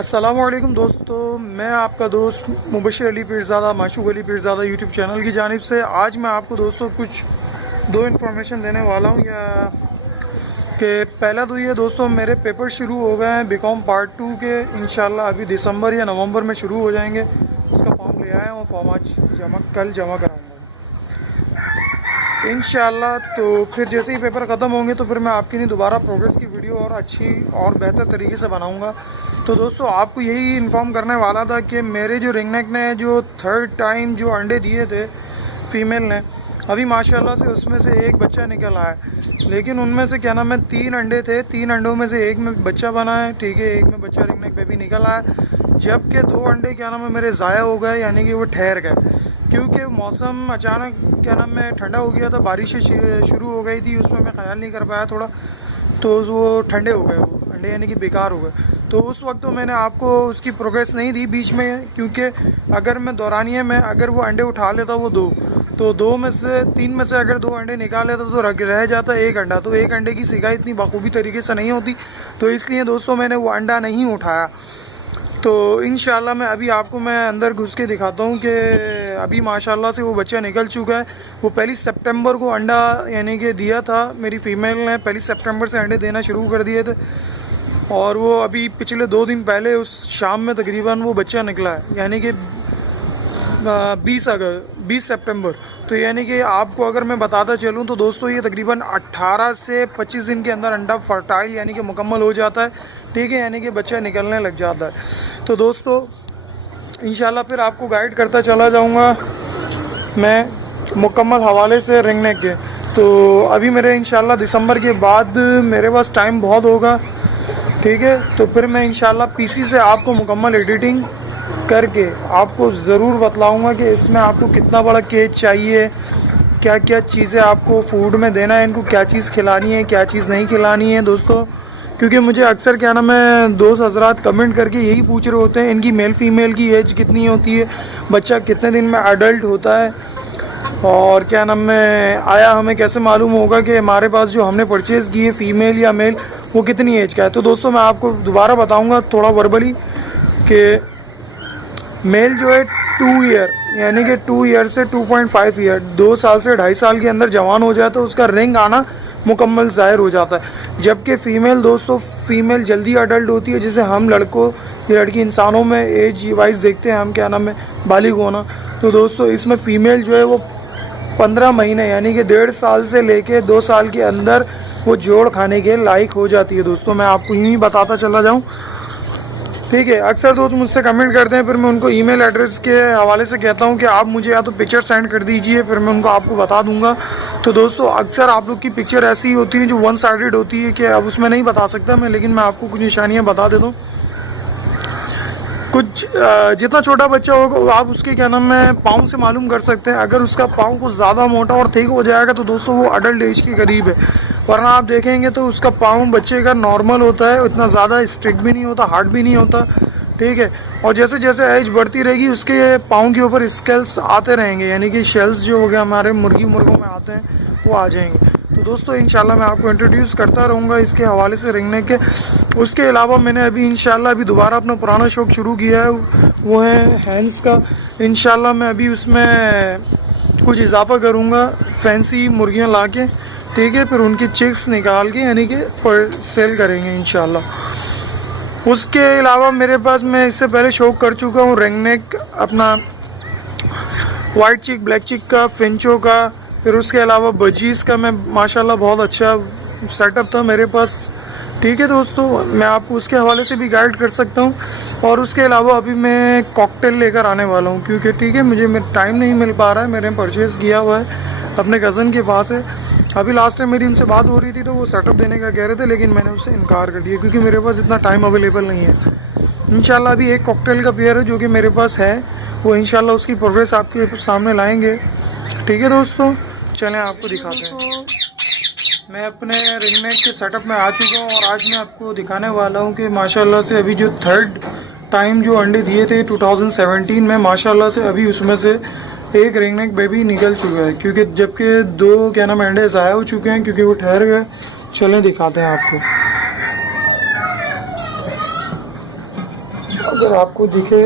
अस्सलामुअलैकुम दोस्तों, मैं आपका दोस्त मुबशिर अली पीरज़ादा माशूक अली पीरज़ादा यूट्यूब चैनल की जानिब से आज मैं आपको दोस्तों कुछ दो इन्फॉर्मेशन देने वाला हूँ कि पहला तो ये दोस्तों मेरे पेपर शुरू हो गए हैं बीकॉम पार्ट 2 के। इंशाल्लाह अभी दिसंबर या नवंबर में शुरू हो जाएंगे। उसका फॉर्म ले आया हूँ, फॉर्म आज कल जमा कराऊँगा इंशाल्लाह। तो फिर जैसे ही पेपर ख़त्म होंगे तो फिर मैं आपके लिए दोबारा प्रोग्रेस की वीडियो और अच्छी और बेहतर तरीके से बनाऊंगा। तो दोस्तों आपको यही इन्फॉर्म करने वाला था कि मेरे जो रिंग नेक ने जो थर्ड टाइम जो अंडे दिए थे फीमेल ने, अभी माशाल्लाह से उसमें से एक बच्चा निकल आया है। लेकिन उनमें से क्या नाम है 3 अंडे थे, 3 अंडों में से एक में बच्चा बना है, ठीक है, एक में बच्चा रिंग नेक बेबी निकल आया, जबकि 2 अंडे क्या नाम है मेरे ज़ाया हो गए, यानी कि वो ठहर गए क्योंकि मौसम अचानक क्या नाम है ठंडा हो गया था, बारिशें शुरू हो गई थी, उसमें मैं ख्याल नहीं कर पाया थोड़ा, तो वो ठंडे हो गए वो अंडे, यानी कि बेकार हो गए। तो उस वक्त तो मैंने आपको उसकी प्रोग्रेस नहीं दी बीच में, क्योंकि अगर मैं दौरानिए में अगर वो अंडे उठा लेता वो 2, तो 2 में से 3 में से अगर 2 अंडे निकाल लेता तो रह जाता 1 अंडा, तो 1 अंडे की सिकाई इतनी बखूबी तरीके से नहीं होती। तो इसलिए दोस्तों मैंने वो अंडा नहीं उठाया। तो इंशाल्लाह मैं अभी आपको मैं अंदर घुस के दिखाता हूँ कि अभी माशाल्लाह से वो बच्चा निकल चुका है। वो 1 सितंबर को अंडा यानी कि दिया था, मेरी फ़ीमेल ने 1 सितंबर से अंडे देना शुरू कर दिए थे, और वो अभी पिछले 2 दिन पहले उस शाम में तकरीबन वो बच्चा निकला है, यानी कि 20 सितंबर। तो यानी कि आपको अगर मैं बताता चलूँ तो दोस्तों ये तकरीबन 18 से 25 दिन के अंदर अंडा फर्टाइल यानी कि मुकम्मल हो जाता है, ठीक है, यानी कि बच्चा निकलने लग जाता है। तो दोस्तों इंशाल्लाह फिर आपको गाइड करता चला जाऊंगा मैं मुकम्मल हवाले से रिंग नेक के। तो अभी मेरे इंशाल्लाह दिसंबर के बाद मेरे पास टाइम बहुत होगा, ठीक है, तो फिर मैं इंशाल्लाह पीसी से आपको मुकम्मल एडिटिंग करके आपको ज़रूर बतलाऊंगा कि इसमें आपको कितना बड़ा केज चाहिए, क्या क्या चीज़ें आपको फूड में देना है, इनको क्या चीज़ खिलानी है, क्या चीज़ नहीं खिलानी है दोस्तों। क्योंकि मुझे अक्सर क्या नाम है दोस्त हजरात कमेंट करके यही पूछ रहे होते हैं इनकी मेल फीमेल की एज कितनी होती है, बच्चा कितने दिन में अडल्ट होता है, और क्या नाम है आया हमें कैसे मालूम होगा कि हमारे पास जो हमने परचेज़ की है फ़ीमेल या मेल वो कितनी एज का है। तो दोस्तों मैं आपको दोबारा बताऊंगा थोड़ा वर्बली कि मेल जो है 2 ईयर यानी कि 2 ईयर से 2.5 ईयर 2 साल से 2.5 साल के अंदर जवान हो जाए तो उसका रिंग आना मुकम्मल ज़ाहिर हो जाता है। जबकि फ़ीमेल दोस्तों फ़ीमेल जल्दी अडल्ट होती है, जिसे हम लड़कों या लड़की इंसानों में एज वाइज देखते हैं हम क्या नाम है बालिग होना। तो दोस्तों इसमें फ़ीमेल जो है वो 15 महीने यानी कि 1.5 साल से लेके 2 साल के अंदर वो जोड़ खाने के लायक हो जाती है। दोस्तों मैं आपको यूँ ही बताता चला जाऊँ, ठीक है। अक्सर दोस्त मुझसे कमेंट करते हैं, फिर मैं उनको ईमेल एड्रेस के हवाले से कहता हूं कि आप मुझे या तो पिक्चर सेंड कर दीजिए, फिर मैं उनको आपको बता दूंगा। तो दोस्तों अक्सर आप लोग की पिक्चर ऐसी होती है जो वन साइडेड होती है कि अब उसमें नहीं बता सकता मैं, लेकिन मैं आपको कुछ निशानियां बता देता हूँ। कुछ जितना छोटा बच्चा होगा आप उसके क्या नाम है पाँव से मालूम कर सकते हैं। अगर उसका पाँव को ज़्यादा मोटा और थिक हो जाएगा तो दोस्तों वो अडल्ट एज के करीब है, वरना आप देखेंगे तो उसका पाँव बच्चे का नॉर्मल होता है, इतना ज़्यादा स्ट्रिक्ट भी नहीं होता, हार्ड भी नहीं होता, ठीक है। और जैसे जैसे एज बढ़ती रहेगी उसके पाँव के ऊपर स्केल्स आते रहेंगे, यानी कि शेल्स जो हो गया हमारे मुर्गों में आते हैं वो आ जाएंगे। तो दोस्तों इंशाल्लाह मैं आपको इंट्रोड्यूस करता रहूँगा इसके हवाले से रिंग नेक के। उसके अलावा मैंने अभी इंशाल्लाह अभी दोबारा अपना पुराना शौक़ शुरू किया है, वो है हैंड्स का। इंशाल्लाह मैं अभी उसमें कुछ इजाफा करूँगा, फैंसी मुर्गियाँ ला के, ठीक है, फिर उनकी चिक्स निकाल के यानी कि सेल करेंगे इंशाल्लाह। उसके अलावा मेरे पास मैं इससे पहले शौक़ कर चुका हूँ रिंग नेक अपना वाइट चिक, ब्लैक चिक का, फिंचो का, फिर उसके अलावा बजीज़ का मैं माशाल्लाह बहुत अच्छा सेटअप था मेरे पास, ठीक है दोस्तों, मैं आपको उसके हवाले से भी गाइड कर सकता हूँ। और उसके अलावा अभी मैं कॉकटेल लेकर आने वाला हूँ, क्योंकि ठीक है मुझे टाइम नहीं मिल पा रहा है, मैंने परचेज़ किया हुआ है अपने कज़न के पास है। अभी लास्ट टाइम मेरी उनसे बात हो रही थी तो वो सेटअप देने का कह रहे थे, लेकिन मैंने उससे इनकार कर दिया क्योंकि मेरे पास इतना टाइम अवेलेबल नहीं है। इंशाल्लाह अभी एक कॉकटेल का पेयर है जो कि मेरे पास है, वो इंशाल्लाह उसकी प्रोग्रेस आपके सामने लाएंगे, ठीक है दोस्तों। चलें आपको दिखाते हैं। मैं अपने रिंग नेक के सेटअप में आ चुका हूँ और आज मैं आपको दिखाने वाला हूँ कि माशाल्लाह से अभी जो थर्ड टाइम जो अंडे दिए थे 2017 में, माशाल्लाह से अभी उसमें से एक रिंग नेक बेबी निकल चुका है, क्योंकि जबकि 2 क्या नाम अंडे ज़ाया हो चुके हैं क्योंकि वो ठहर गए। चलें दिखाते हैं आपको। अगर आपको दिखे